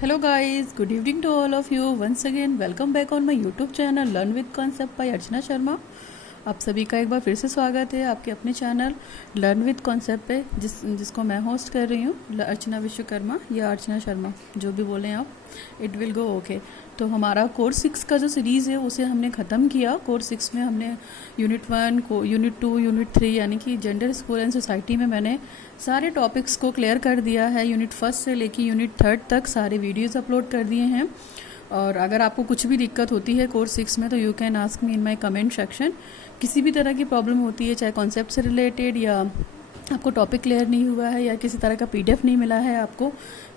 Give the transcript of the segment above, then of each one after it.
Hello guys, good evening to all of you. Once again, welcome back on my YouTube channel Learn with Concept by Archana Sharma. आप सभी का एक बार फिर से स्वागत है आपके अपने चैनल लर्न विद कॉन्सेप्ट पे जिसको मैं होस्ट कर रही हूँ अर्चना विश्वकर्मा या अर्चना शर्मा, जो भी बोलें आप, इट विल गो ओके। तो हमारा कोर्स 6 का जो सीरीज़ है उसे हमने ख़त्म किया। कोर्स 6 में हमने यूनिट 1 को यूनिट 2 यूनिट 3 यानी कि जेंडर स्कूल एंड सोसाइटी में मैंने सारे टॉपिक्स को क्लियर कर दिया है। यूनिट 1 से लेकर यूनिट 3 तक सारे वीडियोस अपलोड कर दिए हैं। और अगर आपको कुछ भी दिक्कत होती है कोर्स 6 में तो you can ask me in my comment section. किसी भी तरह की प्रॉब्लम होती है, चाहे कॉन्सेप्ट से रिलेटेड या आपको टॉपिक क्लियर नहीं हुआ है या किसी तरह का पीडीएफ नहीं मिला है, आपको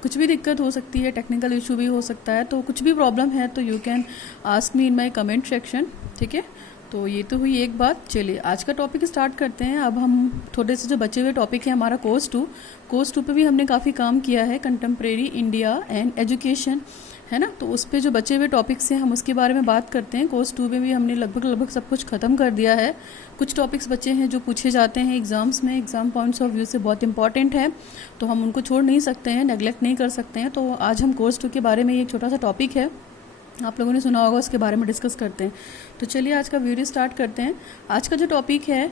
कुछ भी दिक्कत हो सकती है, टेक्निकल इशू भी हो सकता है, तो कुछ भी प्रॉब्लम है तो you can ask me in my comment section. ठीक है, तो ये तो हुई एक बात। चलिए आज का टॉपिक स्टार्ट करते हैं। अब हम थोड़े से जो बचे हुए टॉपिक है हमारा कोर्स 2 पे भी हमने काफ़ी काम किया है, कंटेम्प्रेरी इंडिया एंड एजुकेशन, है ना। तो उस पे जो बचे हुए टॉपिक्स हैं हम उसके बारे में बात करते हैं। कोर्स 2 में भी हमने लगभग सब कुछ ख़त्म कर दिया है। कुछ टॉपिक्स बचे हैं जो पूछे जाते हैं एग्ज़ाम्स में, एग्ज़ाम पॉइंट्स ऑफ व्यू से बहुत इंपॉर्टेंट है, तो हम उनको छोड़ नहीं सकते हैं, नेगलेक्ट नहीं कर सकते हैं। तो आज हम कोर्स 2 के बारे में, एक छोटा सा टॉपिक है, आप लोगों ने सुना होगा, उसके बारे में डिस्कस करते हैं। तो चलिए आज का वीडियो स्टार्ट करते हैं। आज का जो टॉपिक है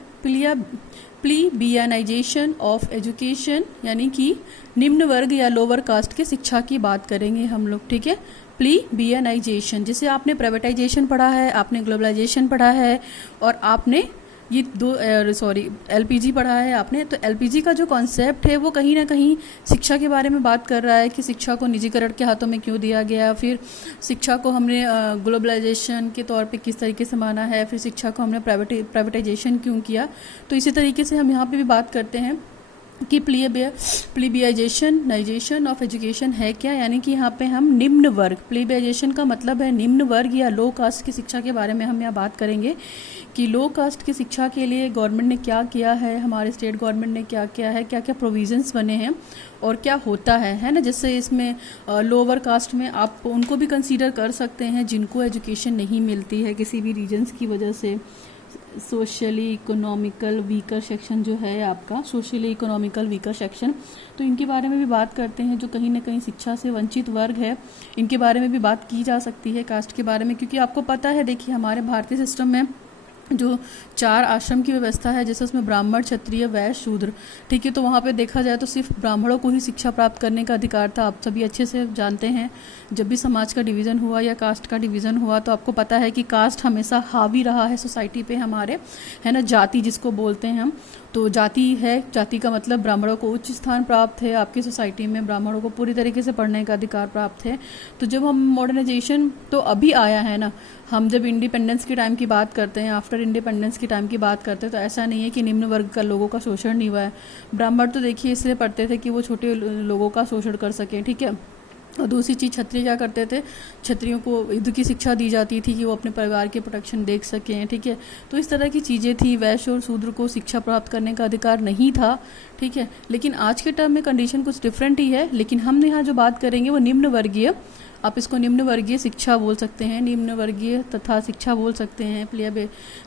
प्लीबियनाइजेशन ऑफ एजुकेशन, यानी कि निम्न वर्ग या लोअर कास्ट की शिक्षा की बात करेंगे हम लोग। ठीक है, प्लीबियनाइजेशन, जैसे आपने प्राइवेटाइजेशन पढ़ा है, आपने ग्लोबलाइजेशन पढ़ा है और आपने ये एलपीजी पढ़ा है आपने। तो एलपीजी का जो कॉन्सेप्ट है वो कहीं ना कहीं शिक्षा के बारे में बात कर रहा है कि शिक्षा को निजीकरण के हाथों में क्यों दिया गया, फिर शिक्षा को हमने ग्लोबलाइजेशन के तौर पे किस तरीके से माना है, फिर शिक्षा को हमने प्राइवेटाइजेशन क्यों किया। तो इसी तरीके से हम यहाँ पे भी बात करते हैं कि प्लीबियाइजेशन ऑफ एजुकेशन है क्या, यानी कि यहाँ पे हम निम्न वर्ग, प्लीबियाइजेशन का मतलब है निम्न वर्ग या लो कास्ट की शिक्षा के बारे में हम यहाँ बात करेंगे कि लो कास्ट की शिक्षा के लिए गवर्नमेंट ने क्या किया है, हमारे स्टेट गवर्नमेंट ने क्या किया है, क्या क्या प्रोविजंस बने हैं और क्या होता है ना। जैसे इसमें लोअर कास्ट में आप उनको भी कंसीडर कर सकते हैं जिनको एजुकेशन नहीं मिलती है किसी भी रीजन्स की वजह से। सोशली इकोनॉमिकल वीकर सेक्शन जो है आपका, सोशली इकोनॉमिकल वीकर सेक्शन, तो इनके बारे में भी बात करते हैं। जो कहीं ना कहीं शिक्षा से वंचित वर्ग है, इनके बारे में भी बात की जा सकती है कास्ट के बारे में, क्योंकि आपको पता है, देखिए हमारे भारतीय सिस्टम में जो 4 आश्रम की व्यवस्था है, जैसे उसमें ब्राह्मण, क्षत्रिय, वैश्य, शूद्र। ठीक है, तो वहाँ पे देखा जाए तो सिर्फ ब्राह्मणों को ही शिक्षा प्राप्त करने का अधिकार था। आप सभी अच्छे से जानते हैं, जब भी समाज का डिवीज़न हुआ या कास्ट का डिवीज़न हुआ तो आपको पता है कि कास्ट हमेशा हावी रहा है सोसाइटी पे हमारे, है ना। जाति जिसको बोलते हैं हम, तो जाति है, जाति का मतलब ब्राह्मणों को उच्च स्थान प्राप्त है आपकी सोसाइटी में, ब्राह्मणों को पूरी तरीके से पढ़ने का अधिकार प्राप्त है। तो जब हम मॉडर्नाइजेशन तो अभी आया है ना, हम जब इंडिपेंडेंस के टाइम की बात करते हैं, आफ्टर इंडिपेंडेंस के टाइम की बात करते हैं, तो ऐसा नहीं है कि निम्न वर्ग का लोगों का शोषण नहीं हुआ है। ब्राह्मण तो देखिए इसलिए पढ़ते थे कि वो छोटे लोगों का शोषण कर सकें। ठीक है, और दूसरी चीज़ क्षत्रिय क्या करते थे, क्षत्रियों को युद्ध की शिक्षा दी जाती थी कि वो अपने परिवार के प्रोटेक्शन देख सकें। ठीक है, तो इस तरह की चीज़ें थी। वैश्य और शूद्र को शिक्षा प्राप्त करने का अधिकार नहीं था। ठीक है, लेकिन आज के टर्म में कंडीशन कुछ डिफरेंट ही है। लेकिन हम यहाँ जो बात करेंगे वो निम्न वर्गीय, आप इसको निम्न वर्गीय शिक्षा बोल सकते हैं, निम्न वर्गीय तथा शिक्षा बोल सकते हैं,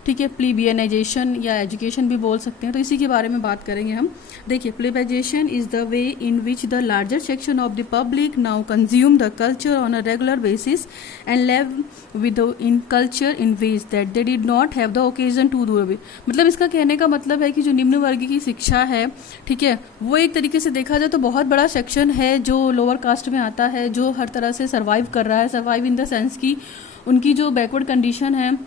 ठीक है, प्लीबियनाइजेशन या एजुकेशन भी बोल सकते हैं। तो इसी के बारे में बात करेंगे हम। देखिए, plebeianization is the way in which the larger section of the public now consume the culture on a regular basis and live within culture in ways that they did not have the occasion to do away. मतलब इसका कहने का मतलब है कि जो निम्न वर्ग की शिक्षा है, ठीक है, वो एक तरीके से देखा जाए तो बहुत बड़ा सेक्शन है जो लोअर कास्ट में आता है, जो हर तरह से सर्वाइव कर रहा है। सर्वाइव इन द सेंस कि उनकी जो बैकवर्ड कंडीशन है,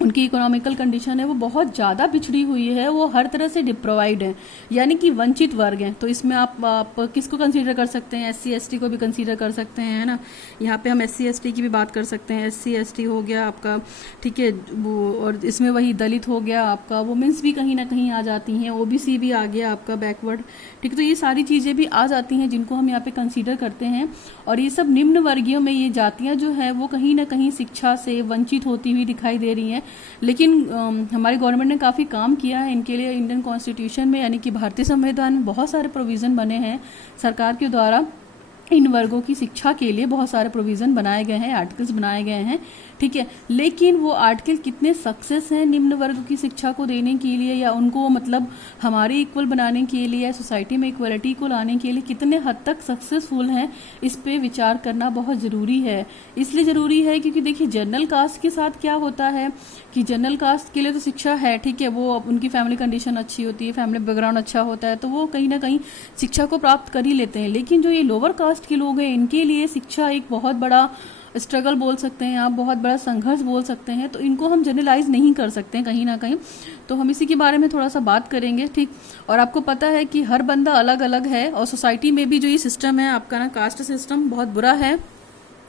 उनकी इकोनॉमिकल कंडीशन है, वो बहुत ज़्यादा पिछड़ी हुई है, वो हर तरह से डिप्रोवाइड है, यानी कि वंचित वर्ग हैं। तो इसमें आप किसको कंसीडर कर सकते हैं, एससी एसटी को भी कंसीडर कर सकते हैं, है ना। यहाँ पे हम एससी एसटी की भी बात कर सकते हैं। एससी एसटी हो गया आपका, ठीक है, वो, और इसमें वही दलित हो गया आपका, वुमेंस भी कहीं ना कहीं आ जाती हैं, ओबीसी भी आ गया आपका बैकवर्ड। ठीक है, तो ये सारी चीज़ें भी आ जाती हैं जिनको हम यहाँ पे कंसीडर करते हैं। और ये सब निम्न वर्गीयों में ये जातियाँ जो है वो कहीं ना कहीं शिक्षा से वंचित होती हुई दिखाई दे रही हैं। लेकिन हमारी गवर्नमेंट ने काफ़ी काम किया है इनके लिए। इंडियन कॉन्स्टिट्यूशन में, यानी कि भारतीय संविधान में बहुत सारे प्रोविज़न बने हैं सरकार के द्वारा इन वर्गों की शिक्षा के लिए बहुत सारे प्रोविज़न बनाए गए हैं, आर्टिकल्स बनाए गए हैं, ठीक है। लेकिन वो आर्टिकल कितने सक्सेस हैं निम्न वर्ग की शिक्षा को देने के लिए, या उनको मतलब हमारे इक्वल बनाने के लिए, या सोसाइटी में इक्वलिटी को लाने के लिए कितने हद तक सक्सेसफुल हैं, इस पे विचार करना बहुत ज़रूरी है। इसलिए ज़रूरी है क्योंकि देखिए जनरल कास्ट के साथ क्या होता है कि जनरल कास्ट के लिए तो शिक्षा है, ठीक है, वो उनकी फैमिली कंडीशन अच्छी होती है, फैमिली बैकग्राउंड अच्छा होता है, तो वो कहीं ना कहीं शिक्षा को प्राप्त कर ही लेते हैं। लेकिन जो ये लोअर कास्ट के लोग हैं, इनके लिए शिक्षा एक बहुत बड़ा स्ट्रगल बोल सकते हैं आप, बहुत बड़ा संघर्ष बोल सकते हैं, तो इनको हम जनरलाइज नहीं कर सकते हैं कहीं ना कहीं। तो हम इसी के बारे में थोड़ा सा बात करेंगे, ठीक। और आपको पता है कि हर बंदा अलग अलग है, और सोसाइटी में भी जो ये सिस्टम है आपका ना, कास्ट सिस्टम बहुत बुरा है।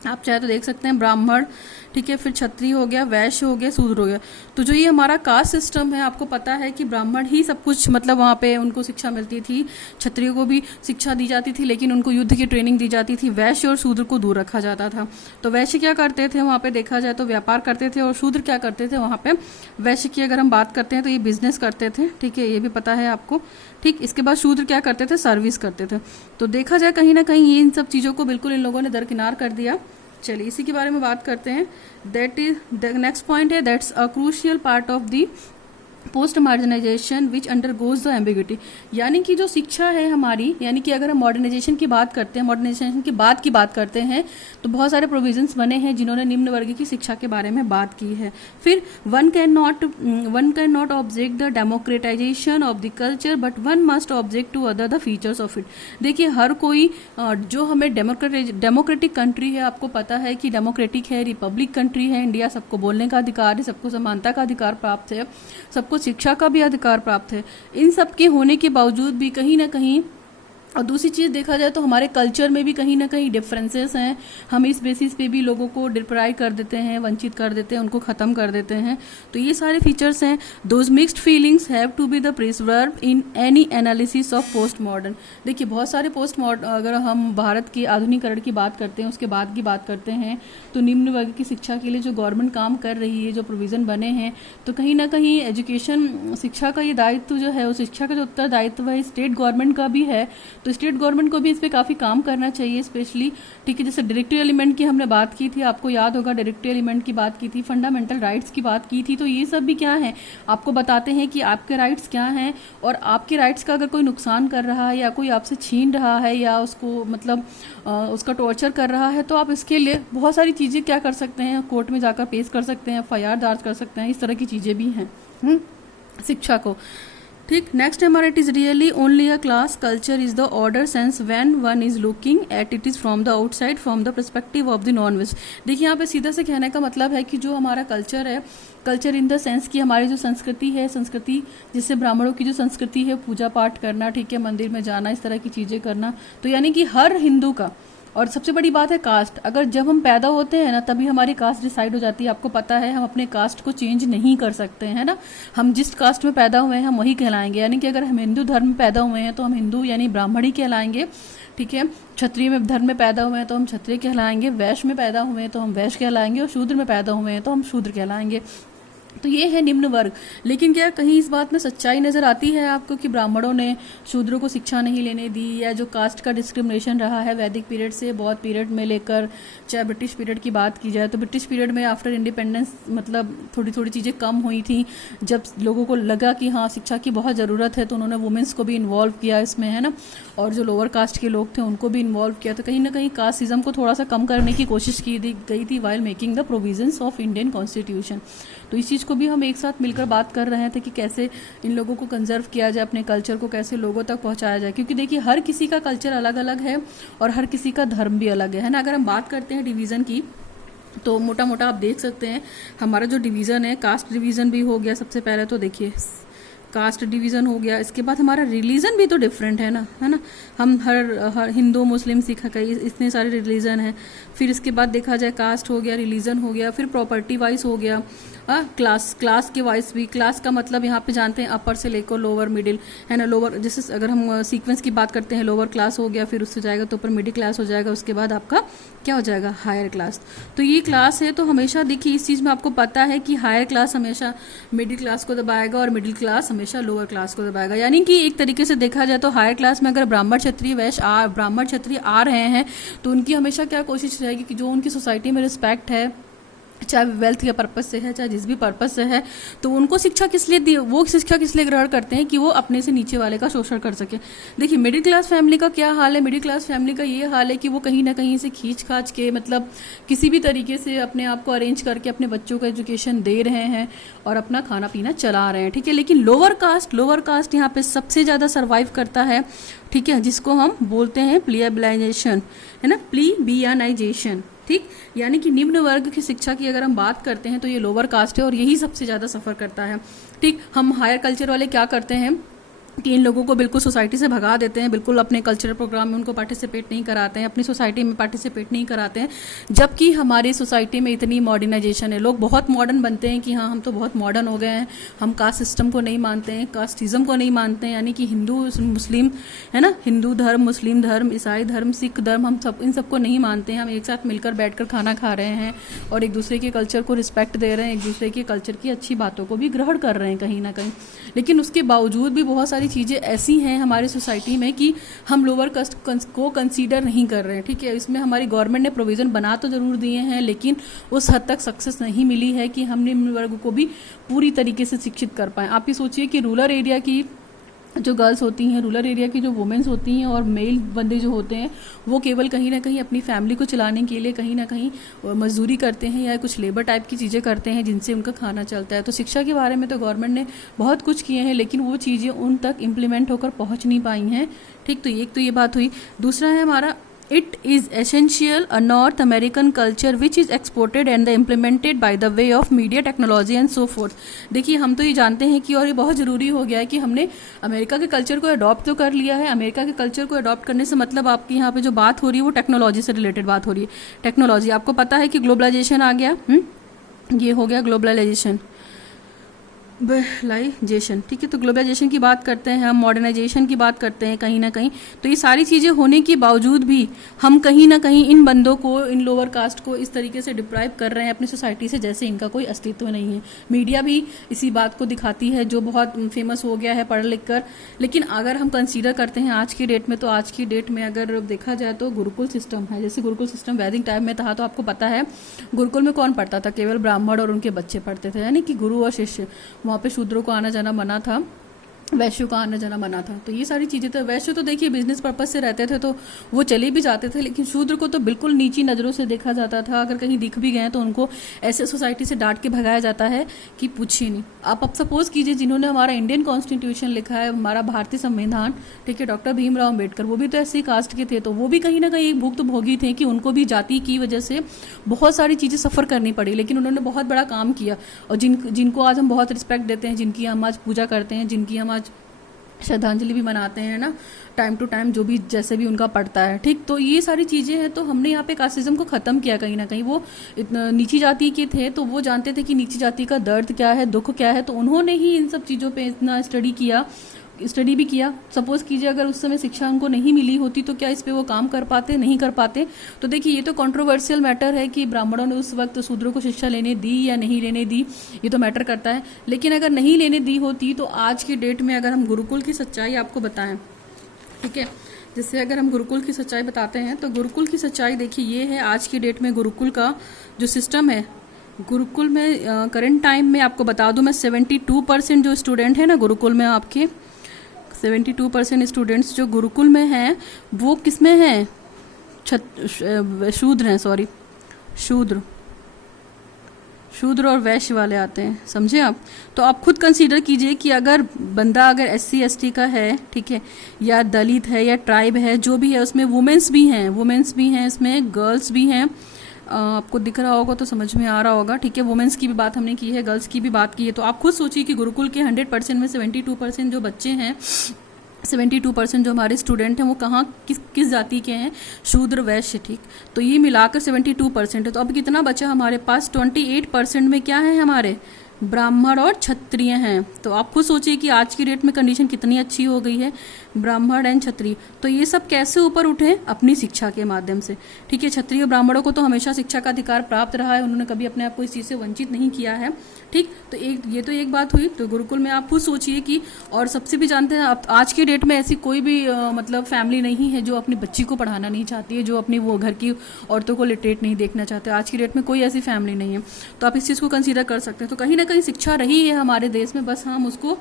आप चाहे तो देख सकते हैं ब्राह्मण, ठीक है, फिर क्षत्रिय हो गया, वैश्य हो गया, शूद्र हो गया। तो जो ये हमारा कास्ट सिस्टम है, आपको पता है कि ब्राह्मण ही सब कुछ, मतलब वहाँ पे उनको शिक्षा मिलती थी, क्षत्रियों को भी शिक्षा दी जाती थी, लेकिन उनको युद्ध की ट्रेनिंग दी जाती थी। वैश्य और शूद्र को दूर रखा जाता था। तो वैश्य क्या करते थे वहाँ पे, देखा जाए तो व्यापार करते थे, और शूद्र क्या करते थे वहाँ पे, वैश्य की अगर हम बात करते हैं तो ये बिजनेस करते थे, ठीक है, ये भी पता है आपको, ठीक। इसके बाद शूद्र क्या करते थे, सर्विस करते थे। तो देखा जाए कहीं ना कहीं ये इन सब चीज़ों को बिल्कुल इन लोगों ने दरकिनार कर दिया। चलिए इसी के बारे में बात करते हैं। That is the next point है, that's a crucial part of the post modernization which undergoes the ambiguity. यानी कि जो शिक्षा है हमारी, यानी कि अगर हम मॉडर्नाइजेशन की बात करते हैं, मॉडर्नाइजेशन के बाद की बात करते हैं, तो बहुत सारे प्रोविजंस बने हैं जिन्होंने निम्न वर्ग की शिक्षा के बारे में बात की है। फिर one can not object the democratisation of the culture, but one must object to other the features of it. देखिए हर कोई जो हमें डेमोक्रेटिक कंट्री है, आपको पता है कि डेमोक्रेटिक है, रिपब्लिक कंट्री है इंडिया, सबको बोलने का अधिकार है, सबको समानता का अधिकार प्राप्त है, सबको शिक्षा का भी अधिकार प्राप्त है। इन सब के होने के बावजूद भी कहीं ना कहीं, और दूसरी चीज़ देखा जाए तो हमारे कल्चर में भी कहीं ना कहीं डिफरेंसेस हैं। हम इस बेसिस पे भी लोगों को डिप्राइव कर देते हैं, वंचित कर देते हैं, उनको ख़त्म कर देते हैं। तो ये सारे फीचर्स हैं। Those mixed feelings have to be the preserve in any analysis of post modern. देखिए बहुत सारे पोस्ट मॉडर्न, अगर हम भारत के आधुनिकरण की बात करते हैं, उसके बाद की बात करते हैं, तो निम्न वर्ग की शिक्षा के लिए जो गवर्नमेंट काम कर रही है, जो प्रोविज़न बने हैं, तो कहीं ना कहीं एजुकेशन, शिक्षा का ये दायित्व जो है, उस शिक्षा का जो उत्तरदायित्व है स्टेट गवर्नमेंट का भी है। तो स्टेट गवर्नमेंट को भी इस पे काफ़ी काम करना चाहिए, स्पेशली, ठीक है। जैसे डायरेक्टिव एलिमेंट की हमने बात की थी, आपको याद होगा, डायरेक्टिव एलिमेंट की बात की थी, फंडामेंटल राइट्स की बात की थी। तो ये सब भी क्या है, आपको बताते हैं कि आपके राइट्स क्या हैं, और आपके राइट्स का अगर कोई नुकसान कर रहा है, या कोई आपसे छीन रहा है, या उसको मतलब उसका टॉर्चर कर रहा है, तो आप इसके लिए बहुत सारी चीज़ें क्या कर सकते हैं, कोर्ट में जाकर पेश कर सकते हैं, FIR दर्ज कर सकते हैं। इस तरह की चीज़ें भी हैं शिक्षा को, ठीक। नेक्स्ट है हमारा, it is really only a class culture is the order sense when one is looking at it is from the outside, from the perspective of the non west. देखिए यहाँ पे सीधा से कहने का मतलब है कि जो हमारा कल्चर है, कल्चर इन द सेंस कि हमारी जो संस्कृति है, संस्कृति जिससे ब्राह्मणों की जो संस्कृति है, पूजा पाठ करना, ठीक है, मंदिर में जाना, इस तरह की चीज़ें करना, तो यानी कि हर हिंदू का। और सबसे बड़ी बात है कास्ट। अगर जब हम पैदा होते हैं ना, तभी हमारी कास्ट डिसाइड हो जाती है। आपको पता है हम अपने कास्ट को चेंज नहीं कर सकते हैं ना, हम जिस कास्ट में पैदा हुए हैं हम वही कहलाएंगे। यानी कि अगर हम हिंदू धर्म में पैदा हुए हैं तो हम हिंदू यानी ब्राह्मण ही कहलाएंगे, ठीक है। क्षत्रिय में धर्म में पैदा हुए हैं तो हम क्षत्रिय कहलाएंगे, वैश्य में पैदा हुए हैं तो हम वैश्य कहलाएंगे, और शूद्र में पैदा हुए हैं तो हम शूद्र कहलाएंगे। तो ये है निम्न वर्ग। लेकिन क्या कहीं इस बात में सच्चाई नजर आती है आपको कि ब्राह्मणों ने शूद्रों को शिक्षा नहीं लेने दी, या जो कास्ट का डिस्क्रिमिनेशन रहा है वैदिक पीरियड से बौद्ध पीरियड में लेकर, चाहे ब्रिटिश पीरियड की बात की जाए, तो ब्रिटिश पीरियड में आफ्टर इंडिपेंडेंस मतलब थोड़ी थोड़ी चीज़ें कम हुई थी। जब लोगों को लगा कि हाँ शिक्षा की बहुत ज़रूरत है, तो उन्होंने वुमेंस को भी इन्वॉल्व किया इसमें, है ना, और जो लोअर कास्ट के लोग थे उनको भी इन्वॉल्व किया। तो कहीं ना कहीं कास्टिज्म को थोड़ा सा कम करने की कोशिश की गई थी while making the provisions of Indian constitution. तो इस चीज़ को भी हम एक साथ मिलकर बात कर रहे थे कि कैसे इन लोगों को कंजर्व किया जाए, अपने कल्चर को कैसे लोगों तक पहुंचाया जाए। क्योंकि देखिए हर किसी का कल्चर अलग अलग है और हर किसी का धर्म भी अलग है ना। अगर हम बात करते हैं डिवीज़न की, तो मोटा मोटा आप देख सकते हैं हमारा जो डिवीज़न है, कास्ट डिवीज़न भी हो गया सबसे पहले, तो देखिए कास्ट डिवीज़न हो गया। इसके बाद हमारा रिलीजन भी तो डिफरेंट है ना। हम हर हिंदू, मुस्लिम, सिख, कई इतने सारे रिलीजन हैं। फिर इसके बाद देखा जाए कास्ट हो गया, रिलीजन हो गया, फिर प्रॉपर्टी वाइज हो गया, क्लास के वाइज भी। क्लास का मतलब यहाँ पे जानते हैं अपर से लेकर लोअर, मिडिल, है ना। लोअर जैसे अगर हम सीक्वेंस की बात करते हैं, लोअर क्लास हो गया, फिर उससे जाएगा तो ऊपर मिडिल क्लास हो जाएगा, उसके बाद आपका क्या हो जाएगा, हायर क्लास। तो ये क्लास है। तो हमेशा देखिए इस चीज़ में आपको पता है कि हायर क्लास हमेशा मिडिल क्लास को दबाएगा और मिडिल क्लास हमेशा लोअर क्लास को दबाएगा। यानी कि एक तरीके से देखा जाए तो हायर क्लास में अगर ब्राह्मण क्षत्रिय आ रहे हैं तो उनकी हमेशा क्या कोशिश रहेगी कि जो उनकी सोसाइटी में रिस्पेक्ट है, चाहे वेल्थ के पर्पज से है, चाहे जिस भी पर्पज से है, तो उनको शिक्षा किस लिए दी, वो शिक्षा किस लिए ग्रहण करते हैं कि वो अपने से नीचे वाले का शोषण कर सके। देखिए मिडिल क्लास फैमिली का क्या हाल है, मिडिल क्लास फैमिली का ये हाल है कि वो कहीं ना कहीं से खींच खाच के मतलब किसी भी तरीके से अपने आप को अरेंज करके अपने बच्चों को एजुकेशन दे रहे हैं और अपना खाना पीना चला रहे हैं, ठीक है। लेकिन लोअर कास्ट यहाँ पे सबसे ज़्यादा सर्वाइव करता है, ठीक है, जिसको हम बोलते हैं प्लीबलाइजेशन, है ना, प्लीबियनाइजेशन, ठीक। यानी कि निम्न वर्ग की शिक्षा की अगर हम बात करते हैं तो ये लोअर कास्ट है और यही सबसे ज़्यादा सफ़र करता है, ठीक। हम हायर कल्चर वाले क्या करते हैं कि इन लोगों को बिल्कुल सोसाइटी से भगा देते हैं, बिल्कुल अपने कल्चरल प्रोग्राम में उनको पार्टिसिपेट नहीं कराते हैं, अपनी सोसाइटी में पार्टिसिपेट नहीं कराते हैं। जबकि हमारी सोसाइटी में इतनी मॉडर्नाइजेशन है, लोग बहुत मॉडर्न बनते हैं कि हाँ हम तो बहुत मॉडर्न हो गए हैं, हम कास्ट सिस्टम को नहीं मानते हैं, कास्टिज्म को नहीं मानते हैं, यानी कि हिंदू मुस्लिम, है ना, हिंदू धर्म, मुस्लिम धर्म, ईसाई धर्म, सिख धर्म, हम सब इन सबको नहीं मानते हैं। हम एक साथ मिलकर बैठकर खाना खा रहे हैं और एक दूसरे के कल्चर को रिस्पेक्ट दे रहे हैं, एक दूसरे के कल्चर की अच्छी बातों को भी ग्रहण कर रहे हैं कहीं ना कहीं। लेकिन उसके बावजूद भी बहुत सारी चीज़ें ऐसी हैं हमारे सोसाइटी में कि हम लोअर कास्ट को कंसीडर नहीं कर रहे हैं, ठीक है। इसमें हमारी गवर्नमेंट ने प्रोविज़न बना तो ज़रूर दिए हैं, लेकिन उस हद तक सक्सेस नहीं मिली है कि हम निम्न वर्ग को भी पूरी तरीके से शिक्षित कर पाएँ। आप ये सोचिए कि रूरल एरिया की जो गर्ल्स होती हैं, रूरल एरिया की जो वुमेन्स होती हैं और मेल बंदे जो होते हैं, वो केवल कहीं ना कहीं अपनी फैमिली को चलाने के लिए कहीं ना कहीं मजदूरी करते हैं या कुछ लेबर टाइप की चीज़ें करते हैं जिनसे उनका खाना चलता है। तो शिक्षा के बारे में तो गवर्नमेंट ने बहुत कुछ किए हैं, लेकिन वो चीज़ें उन तक इम्प्लीमेंट होकर पहुँच नहीं पाई हैं, ठीक। तो एक तो ये बात हुई। दूसरा है हमारा It is essential a North American culture which is exported and implemented by the way of media technology and so forth। देखिए हम तो ये जानते हैं कि और ये बहुत ज़रूरी हो गया है कि हमने अमेरिका के कल्चर को अडॉप्ट तो कर लिया है। अमेरिका के कल्चर को अडॉप्ट करने से मतलब आपकी यहाँ पे जो बात हो रही है वो टेक्नोलॉजी से रिलेटेड बात हो रही है। टेक्नोलॉजी, आपको पता है कि ग्लोबलाइजेशन आ गया, ये हो गया ग्लोबलाइजेशन, ठीक है। तो ग्लोबलाइजेशन की बात करते हैं हम, मॉडर्नाइजेशन की बात करते हैं कहीं ना कहीं। तो ये सारी चीज़ें होने के बावजूद भी हम कहीं ना कहीं इन बंदों को, इन लोअर कास्ट को इस तरीके से डिप्राइव कर रहे हैं अपनी सोसाइटी से जैसे इनका कोई अस्तित्व नहीं है। मीडिया भी इसी बात को दिखाती है, जो बहुत फेमस हो गया है पढ़ लिख कर। लेकिन अगर हम कंसीडर करते हैं आज की डेट में, तो आज की डेट में अगर देखा जाए तो गुरुकुल सिस्टम है। जैसे गुरुकुल सिस्टम वैदिक टाइम में था, तो आपको पता है गुरुकुल में कौन पढ़ता था, केवल ब्राह्मण और उनके बच्चे पढ़ते थे, यानी कि गुरु और शिष्य। वहाँ पे शूद्रों को आना जाना मना था, वैश्यों का आना जाना मना था। तो ये सारी चीज़ें तो, वैश्य तो देखिए बिजनेस पर्पज से रहते थे तो वो चले भी जाते थे, लेकिन शूद्र को तो बिल्कुल नीची नज़रों से देखा जाता था। अगर कहीं दिख भी गए तो उनको ऐसे सोसाइटी से डांट के भगाया जाता है कि पूछिए नहीं। आप अब सपोज कीजिए जिन्होंने हमारा इंडियन कॉन्स्टिट्यूशन लिखा है, हमारा भारतीय संविधान, ठीक है, डॉक्टर भीमराव अम्बेडकर, वो भी तो ऐसे ही कास्ट के थे, तो वो भी कहीं ना कहीं एक भुक्तभोगी थे कि उनको भी जाति की वजह से बहुत सारी चीज़ें सफ़र करनी पड़ी। लेकिन उन्होंने बहुत बड़ा काम किया और जिनको आज हम बहुत रिस्पेक्ट देते हैं, जिनकी हम आज पूजा करते हैं, जिनकी हम आज श्रद्धांजलि भी मनाते हैं ना, टाइम टू टाइम जो भी जैसे भी उनका पड़ता है, ठीक। तो ये सारी चीज़ें हैं। तो हमने यहाँ पे कास्टिज्म को ख़त्म किया कहीं ना कहीं। वो इतना नीची जाति के थे तो वो जानते थे कि नीची जाति का दर्द क्या है, दुख क्या है, तो उन्होंने ही इन सब चीज़ों पे इतना स्टडी भी किया। सपोज कीजिए अगर उस समय शिक्षा उनको नहीं मिली होती तो क्या इस पे वो काम कर पाते, नहीं कर पाते। तो देखिए ये तो कंट्रोवर्शियल मैटर है कि ब्राह्मणों ने उस वक्त शूद्रों को शिक्षा लेने दी या नहीं लेने दी, ये तो मैटर करता है। लेकिन अगर नहीं लेने दी होती तो आज की डेट में अगर हम गुरुकुल की सच्चाई आपको बताएं, ठीक है, जैसे अगर हम गुरुकुल की सच्चाई बताते हैं तो गुरुकुल की सच्चाई देखिए ये है। आज की डेट में गुरुकुल का जो सिस्टम है, गुरुकुल में करंट टाइम में आपको बता दूं मैं 72% जो स्टूडेंट है ना गुरुकुल में, आपके 72% स्टूडेंट्स जो गुरुकुल में हैं वो किस में हैं, शूद्र हैं, सॉरी शूद्र और वैश्य वाले आते हैं, समझे आप। तो आप खुद कंसीडर कीजिए कि अगर बंदा अगर SC ST का है, ठीक है, या दलित है या ट्राइब है, जो भी है, उसमें वुमेन्स भी हैं, इसमें गर्ल्स भी हैं। आपको दिख रहा होगा तो समझ में आ रहा होगा, ठीक है। वुमेन्स की भी बात हमने की है, गर्ल्स की भी बात की है। तो आप खुद सोचिए कि गुरुकुल के 100% में 72% जो बच्चे हैं, 72% जो हमारे स्टूडेंट हैं वो कहाँ किस जाति के हैं, शूद्र वैश्य, ठीक। तो ये मिलाकर 72% है। तो अब कितना बचा हमारे पास, 28% में क्या है हमारे ब्राह्मण और क्षत्रिय हैं। तो आप खुद सोचिए कि आज की डेट में कंडीशन कितनी अच्छी हो गई है, ब्राह्मण एंड क्षत्रिय। तो ये सब कैसे ऊपर उठे? अपनी शिक्षा के माध्यम से। ठीक है, क्षत्रिय ब्राह्मणों को तो हमेशा शिक्षा का अधिकार प्राप्त रहा है, उन्होंने कभी अपने आप को इस चीज़ से वंचित नहीं किया है। ठीक, तो ये तो एक बात हुई। तो गुरुकुल में आप खुद सोचिए कि, और सबसे भी जानते हैं आप, आज की डेट में ऐसी कोई भी मतलब फैमिली नहीं है जो अपनी बच्ची को पढ़ाना नहीं चाहती है, जो अपनी वो घर की औरतों को लिटरेट नहीं देखना चाहते। आज की डेट में कोई ऐसी फैमिली नहीं है। तो आप इस चीज़ को कंसीडर कर सकते हैं। तो कहीं ना कहीं शिक्षा रही है हमारे देश में, बस हम उसको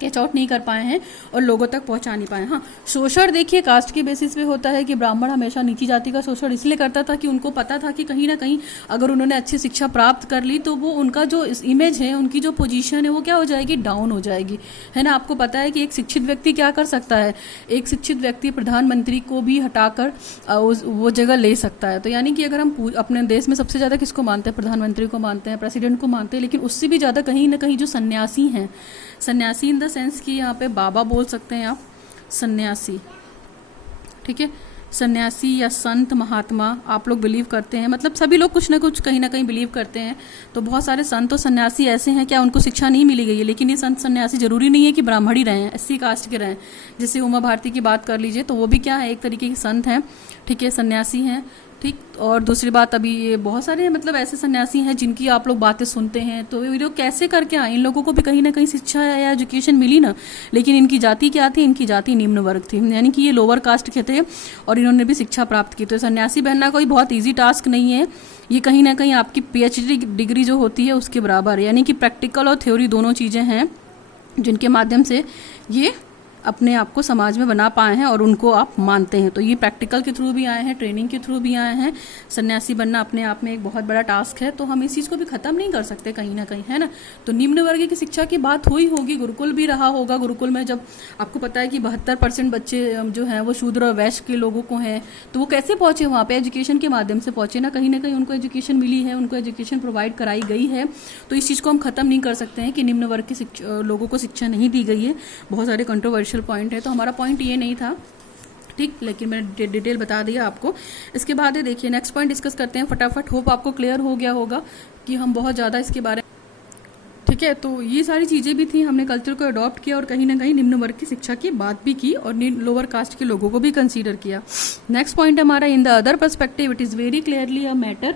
कैच आउट नहीं कर पाए हैं और लोगों तक पहुंचा नहीं पाए। हाँ, शोषण देखिए कास्ट के बेसिस पे होता है कि ब्राह्मण हमेशा नीची जाति का शोषण इसलिए करता था कि उनको पता था कि कहीं ना कहीं अगर उन्होंने अच्छी शिक्षा प्राप्त कर ली तो वो उनका जो इमेज है, उनकी जो पोजीशन है, वो क्या हो जाएगी? डाउन हो जाएगी, है ना। आपको पता है कि एक शिक्षित व्यक्ति क्या कर सकता है? एक शिक्षित व्यक्ति प्रधानमंत्री को भी हटाकर वो जगह ले सकता है। तो यानी कि अगर हम अपने देश में सबसे ज़्यादा किसको मानते हैं? प्रधानमंत्री को मानते हैं, प्रेसिडेंट को मानते हैं, लेकिन उससे भी ज़्यादा कहीं ना कहीं जो सन्यासी हैं, सन्यासी इन द सेंस कि यहाँ पे बाबा बोल सकते हैं आप, सन्यासी। ठीक है, सन्यासी या संत महात्मा आप लोग बिलीव करते हैं, मतलब सभी लोग कुछ ना कुछ कहीं ना कहीं बिलीव करते हैं। तो बहुत सारे संत और सन्यासी ऐसे हैं, क्या उनको शिक्षा नहीं मिली गई है? लेकिन ये संत सन्यासी जरूरी नहीं है कि ब्राह्मण ही रहें, एससी कास्ट के रहें। जैसे उमा भारती की बात कर लीजिए, तो वो भी क्या है? एक तरीके के संत हैं, ठीक है, सन्यासी हैं। ठीक, और दूसरी बात, अभी ये बहुत सारे मतलब ऐसे सन्यासी हैं जिनकी आप लोग बातें सुनते हैं। तो ये लोग कैसे करके आए? इन लोगों को भी कहीं ना कहीं शिक्षा या एजुकेशन मिली ना, लेकिन इनकी जाति क्या थी? इनकी जाति निम्न वर्ग थी, यानी कि ये लोअर कास्ट के थे और इन्होंने भी शिक्षा प्राप्त की। तो सन्यासी बनना कोई बहुत ईजी टास्क नहीं है। ये कहीं ना कहीं आपकी PhD डिग्री जो होती है उसके बराबर, यानी कि प्रैक्टिकल और थ्योरी दोनों चीज़ें हैं जिनके माध्यम से ये अपने आप को समाज में बना पाए हैं और उनको आप मानते हैं। तो ये प्रैक्टिकल के थ्रू भी आए हैं, ट्रेनिंग के थ्रू भी आए हैं। सन्यासी बनना अपने आप में एक बहुत बड़ा टास्क है, तो हम इस चीज़ को भी ख़त्म नहीं कर सकते कहीं ना कहीं, है ना। तो निम्न वर्ग की शिक्षा की बात हुई होगी, गुरुकुल भी रहा होगा। गुरुकुल में जब आपको पता है कि 72% बच्चे जो हैं वो शूद्र और वैश्य के लोगों को हैं, तो वो कैसे पहुँचे वहाँ पर? एजुकेशन के माध्यम से पहुँचे ना, कहीं उनको एजुकेशन मिली है, उनको एजुकेशन प्रोवाइड कराई गई है। तो इस चीज़ को हम ख़त्म नहीं कर सकते हैं कि निम्न वर्ग के लोगों को शिक्षा नहीं दी गई है। बहुत सारे कंट्रोवर्शियल पॉइंट है, तो हमारा पॉइंट ये नहीं था, ठीक, लेकिन मैंने डिटेल बता दिया आपको। इसके बाद देखिए नेक्स्ट पॉइंट डिस्कस करते हैं फटाफट। होप आपको क्लियर हो गया होगा कि हम बहुत ज़्यादा इसके बारे में, ठीक है। तो ये सारी चीज़ें भी थी, हमने कल्चर को अडॉप्ट किया और कहीं ना कहीं निम्न वर्ग की शिक्षा की बात भी की और लोअर कास्ट के लोगों को भी कंसीडर किया। नेक्स्ट पॉइंट हमारा, in the other perspective it is very clearly a matter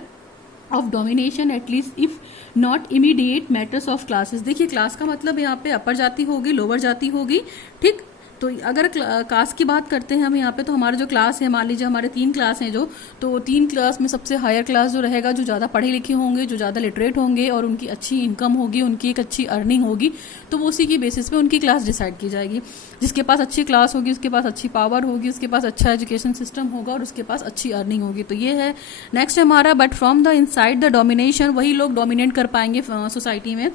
of domination at least if not immediate matters of classes. देखिए क्लास का मतलब यहाँ पे अपर जाति होगी, लोअर जाति होगी, ठीक। तो अगर कास्ट की बात करते हैं हम यहाँ पे, तो हमारा जो क्लास है, मान लीजिए हमारे 3 क्लास हैं तो 3 क्लास में सबसे हायर क्लास जो रहेगा, जो ज़्यादा पढ़े लिखे होंगे, जो ज़्यादा लिटरेट होंगे और उनकी अच्छी इनकम होगी, उनकी एक अच्छी अर्निंग होगी, तो वो उसी की बेसिस पे उनकी क्लास डिसाइड की जाएगी। जिसके पास अच्छी क्लास होगी, उसके पास अच्छी पावर होगी, उसके पास अच्छा एजुकेशन सिस्टम होगा और उसके पास अच्छी अर्निंग होगी। तो ये है नेक्स्ट हमारा, but from the inside the domination, वही लोग डोमिनेट कर पाएंगे सोसाइटी में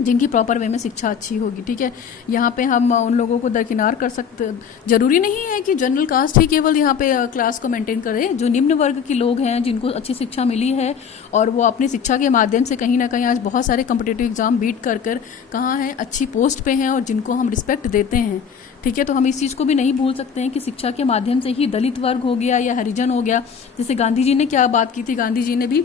जिनकी प्रॉपर वे में शिक्षा अच्छी होगी, ठीक है। यहाँ पे हम उन लोगों को दरकिनार कर सकते, जरूरी नहीं है कि जनरल कास्ट ही केवल यहाँ पे क्लास को मेंटेन करे। जो निम्न वर्ग के लोग हैं, जिनको अच्छी शिक्षा मिली है और वो अपनी शिक्षा के माध्यम से कहीं ना कहीं आज बहुत सारे कॉम्पिटिटिव एग्जाम बीट कर कहाँ हैं, अच्छी पोस्ट पे हैं और जिनको हम रिस्पेक्ट देते हैं, ठीक है। तो हम इस चीज़ को भी नहीं भूल सकते हैं कि शिक्षा के माध्यम से ही दलित वर्ग हो गया या हरिजन हो गया। जैसे गांधी जी ने क्या बात की थी, गांधी जी ने भी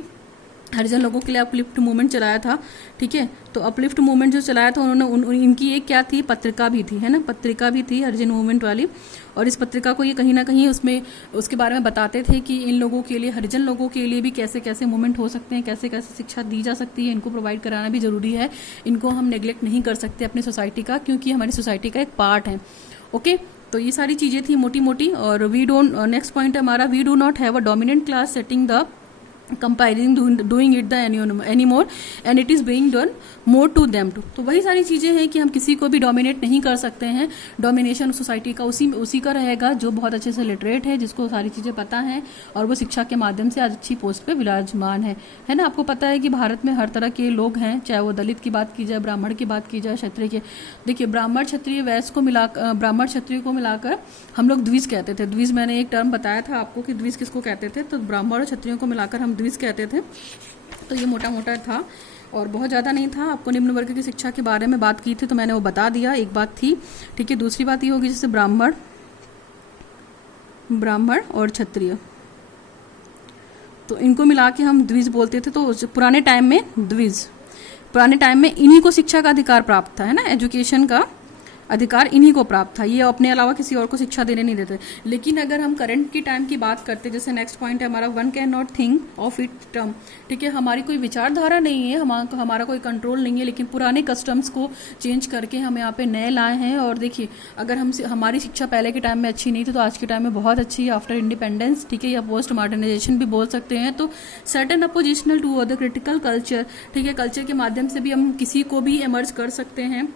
हरिजन लोगों के लिए अपलिफ्ट मूवमेंट चलाया था, ठीक है। तो अपलिफ्ट मूवमेंट जो चलाया था उन्होंने इनकी एक क्या थी, पत्रिका भी थी, है ना, पत्रिका भी थी हरिजन मूवमेंट वाली। और इस पत्रिका को ये कहीं ना कहीं उसमें उसके बारे में बताते थे कि इन लोगों के लिए, हरिजन लोगों के लिए भी कैसे कैसे मूवमेंट हो सकते हैं, कैसे कैसे शिक्षा दी जा सकती है, इनको प्रोवाइड कराना भी ज़रूरी है। इनको हम नेग्लेक्ट नहीं कर सकते अपनी सोसाइटी का, क्योंकि हमारी सोसाइटी का एक पार्ट है, ओके। तो ये सारी चीज़ें थी मोटी मोटी। और वी डोंट, नेक्स्ट पॉइंट है हमारा, we do not have a dominant class setting the comparing doing it the anymore and it is being done more to them too। तो वही सारी चीज़ें हैं कि हम किसी को भी डोमिनेट नहीं कर सकते हैं। डोमिनेशन सोसाइटी का उसी का रहेगा जो बहुत अच्छे से लिटरेट है, जिसको सारी चीज़ें पता हैं और वो शिक्षा के माध्यम से आज अच्छी पोस्ट पे विराजमान है ना। आपको पता है कि भारत में हर तरह के लोग हैं, चाहे वो दलित की बात की जाए, ब्राह्मण की बात की जाए, क्षत्रिय के। देखिए ब्राह्मण क्षत्रिय वैश्य को मिलाकर, ब्राह्मण क्षत्रिय को मिलाकर हम लोग द्विज कहते थे। द्विज मैंने एक टर्म बताया था आपको कि द्विज किसको कहते थे, तो ब्राह्मण और क्षत्रियों को मिलाकर हम द्विज कहते थे। तो ये मोटा मोटा था और बहुत ज़्यादा नहीं था। आपको निम्न वर्ग की शिक्षा के बारे में बात की थी तो मैंने वो बता दिया, एक बात थी, ठीक है। दूसरी बात ये होगी जैसे ब्राह्मण और क्षत्रिय, तो इनको मिला के हम द्विज बोलते थे। तो पुराने टाइम में द्विज, पुराने टाइम में इन्हीं को शिक्षा का अधिकार प्राप्त था, है ना, एजुकेशन का अधिकार इन्हीं को प्राप्त था, ये अपने अलावा किसी और को शिक्षा देने नहीं देते। लेकिन अगर हम करंट की टाइम की बात करते, जैसे नेक्स्ट पॉइंट है हमारा, one can not think of it term, ठीक है, हमारी कोई विचारधारा नहीं है, हमारा कोई कंट्रोल नहीं है, लेकिन पुराने कस्टम्स को चेंज करके हम यहाँ पे नए लाए हैं। और देखिए, अगर हमारी शिक्षा पहले के टाइम में अच्छी नहीं थी तो आज के टाइम में बहुत अच्छी है आफ्टर इंडिपेंडेंस, ठीक है, या पोस्ट मॉडर्नाइजेशन भी बोल सकते हैं। तो certain oppositional to the critical culture, ठीक है, कल्चर के माध्यम से भी हम किसी को भी इमर्ज कर सकते हैं,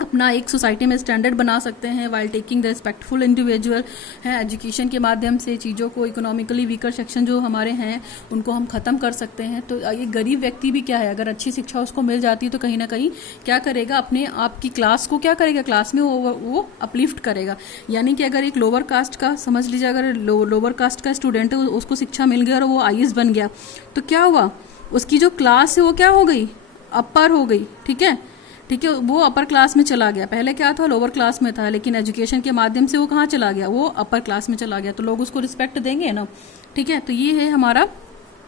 अपना एक सोसाइटी में स्टैंडर्ड बना सकते हैं, while taking the respectful individual है। एजुकेशन के माध्यम से चीज़ों को, इकोनॉमिकली वीकर सेक्शन जो हमारे हैं उनको हम ख़त्म कर सकते हैं। तो ये गरीब व्यक्ति भी क्या है, अगर अच्छी शिक्षा उसको मिल जाती है तो कहीं ना कहीं क्या करेगा, अपने आपकी क्लास को क्या करेगा, क्लास में वो अपलिफ्ट करेगा। यानी कि अगर एक लोअर कास्ट का, समझ लीजिए अगर लोअर कास्ट का स्टूडेंट है, उसको शिक्षा मिल गई और वो आईएएस बन गया, तो क्या हुआ, उसकी जो क्लास है वो क्या हो गई, अपर हो गई, ठीक है, ठीक है, वो अपर क्लास में चला गया। पहले क्या था, लोअर क्लास में था, लेकिन एजुकेशन के माध्यम से वो कहाँ चला गया, वो अपर क्लास में चला गया, तो लोग उसको रिस्पेक्ट देंगे ना, ठीक है। तो ये है हमारा,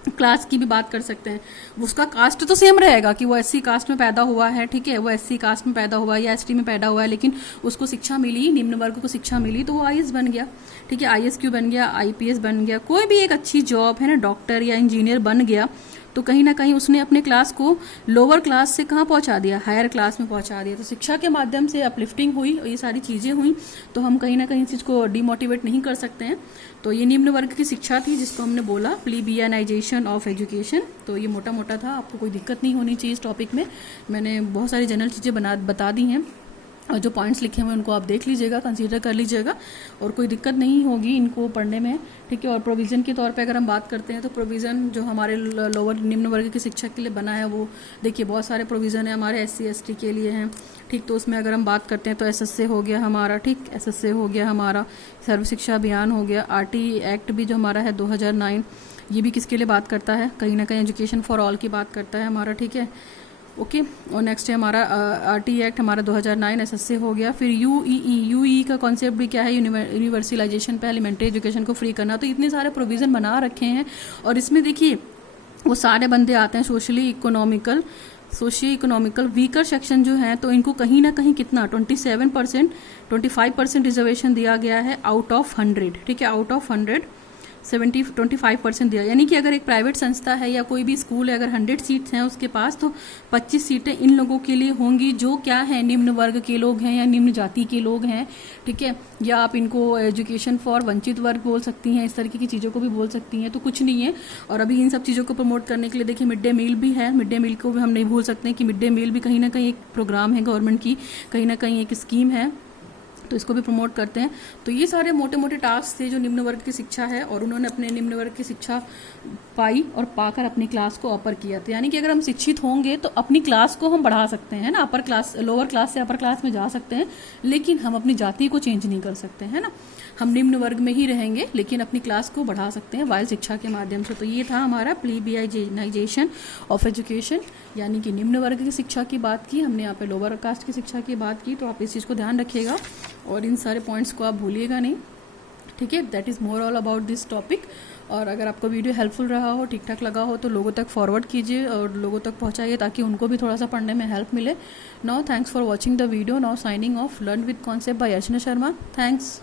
क्लास की भी बात कर सकते हैं, उसका कास्ट तो सेम रहेगा कि वो एससी कास्ट में पैदा हुआ है, ठीक है, वो एससी कास्ट में पैदा हुआ है या एसटी में पैदा हुआ है, लेकिन उसको शिक्षा मिली, निम्न वर्ग को शिक्षा मिली, तो वो आईएएस बन गया, ठीक है, आईएएस क्यों बन गया, आईपीएस बन गया, कोई भी एक अच्छी जॉब है ना, डॉक्टर या इंजीनियर बन गया, तो कहीं ना कहीं उसने अपने क्लास को लोअर क्लास से कहाँ पहुंचा दिया, हायर क्लास में पहुंचा दिया। तो शिक्षा के माध्यम से अपलिफ्टिंग हुई और ये सारी चीज़ें हुई, तो हम कहीं ना कहीं इस चीज़ को डिमोटिवेट नहीं कर सकते हैं। तो ये निम्न वर्ग की शिक्षा थी जिसको हमने बोला प्लीबियनाइजेशन ऑफ एजुकेशन। तो ये मोटा मोटा था, आपको कोई दिक्कत नहीं होनी चाहिए इस टॉपिक में, मैंने बहुत सारी जनरल चीज़ें बता दी हैं, और जो पॉइंट्स लिखे हुए हैं उनको आप देख लीजिएगा, कंसीडर कर लीजिएगा, और कोई दिक्कत नहीं होगी इनको पढ़ने में, ठीक है। और प्रोविज़न के तौर पे अगर हम बात करते हैं तो प्रोविज़न जो हमारे लोअर निम्न वर्ग की शिक्षा के लिए बना है, वो देखिए बहुत सारे प्रोविज़न है हमारे एससी एसटी के लिए हैं, ठीक। तो उसमें अगर हम बात करते हैं तो एसएसए हो गया हमारा, ठीक, एसएसए हो गया हमारा, सर्व शिक्षा अभियान हो गया, आरटी एक्ट भी जो हमारा है 2009, ये भी किसके लिए बात करता है, कहीं ना कहीं एजुकेशन फॉर ऑल की बात करता है हमारा, ठीक है, ओके। और नेक्स्ट है हमारा आरटी एक्ट हमारा 2009, एसएसए हो गया। फिर यूई का कॉन्सेप्ट भी क्या है, यूनिवर्सलाइजेशन पे, एलिमेंट्री एजुकेशन को फ्री करना। तो इतने सारे प्रोविज़न बना रखे हैं, और इसमें देखिए वो सारे बंदे आते हैं सोशली इकोनॉमिकल वीकर सेक्शन जो है, तो इनको कहीं ना कहीं कितना 25% रिजर्वेशन दिया गया है आउट ऑफ 100, ठीक है, आउट ऑफ 100 25% दिया। यानी कि अगर एक प्राइवेट संस्था है या कोई भी स्कूल है, अगर 100 सीट्स हैं उसके पास, तो 25 सीटें इन लोगों के लिए होंगी जो क्या है, निम्न वर्ग के लोग हैं या निम्न जाति के लोग हैं, ठीक है, या आप इनको एजुकेशन फॉर वंचित वर्ग बोल सकती हैं, इस तरीके की चीज़ों को भी बोल सकती हैं, तो कुछ नहीं है। और अभी इन सब चीज़ों को प्रमोट करने के लिए देखिए मिड डे मील भी है, मिड डे मील को भी हम नहीं भूल सकते हैं कि मिड डे मील भी कहीं ना कहीं एक प्रोग्राम है गवर्नमेंट की, कहीं ना कहीं एक स्कीम है, तो इसको भी प्रमोट करते हैं। तो ये सारे मोटे मोटे टास्क थे जो निम्न वर्ग की शिक्षा है, और उन्होंने अपने निम्न वर्ग की शिक्षा पाई और पाकर अपनी क्लास को अपर किया। तो यानी कि अगर हम शिक्षित होंगे तो अपनी क्लास को हम बढ़ा सकते हैं ना, अपर क्लास, लोअर क्लास से अपर क्लास में जा सकते हैं, लेकिन हम अपनी जाति को चेंज नहीं कर सकते, है ना, हम निम्न वर्ग में ही रहेंगे, लेकिन अपनी क्लास को बढ़ा सकते हैं वाइल शिक्षा के माध्यम से। तो ये था हमारा प्लीबियनाइजेशन ऑफ एजुकेशन, यानी कि निम्न वर्ग की शिक्षा की बात की हमने, यहाँ पे लोअर कास्ट की शिक्षा की बात की। तो आप इस चीज़ को ध्यान रखिएगा और इन सारे पॉइंट्स को आप भूलिएगा नहीं, ठीक है। That is more all about this topic. और अगर आपको वीडियो हेल्पफुल रहा हो, ठीक ठाक लगा हो, तो लोगों तक फॉरवर्ड कीजिए और लोगों तक पहुंचाइए ताकि उनको भी थोड़ा सा पढ़ने में हेल्प मिले। Now thanks for watching the video. Now signing off, learn with concept bye Archana Sharma. Thanks.